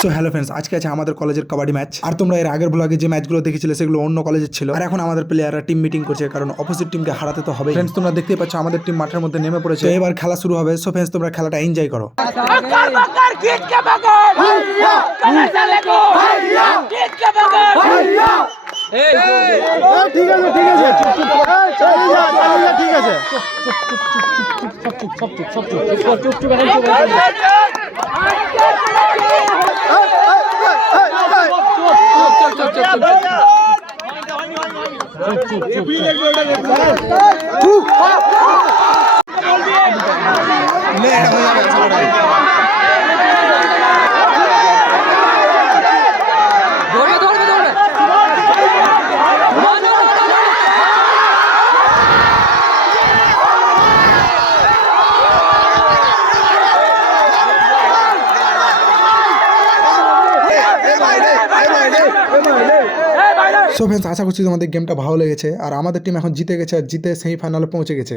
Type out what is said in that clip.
So hello friends, আজকে আছে আমাদের কলেজের কাবাডি ম্যাচ। আর তোমরা এর আগের ব্লগে যে ম্যাচগুলো দেখেছিলে সেগুলো অন্য কলেজের ছিল। আর এখন আমাদের প্লেয়াররা টিম মিটিং করছে, কারণ অপোজিট টিমকে হারাতে তো হবে। ফ্রেন্ডস, তোমরা দেখতেই পাচ্ছ আমাদের টিম মাঠের মধ্যে নেমে পড়েছে। তো এবার খেলা শুরু হবে। সো ফ্রেন্ডস, তোমরা খেলাটা এনজয় করো। সো ফ্রেন্ডস, আশা করছি তোমাদের গেমটা ভালো লেগেছে। আর আমাদের টিম এখন জিতে গেছে, আর জিতে সেমিফাইনালে পৌঁছে গেছে।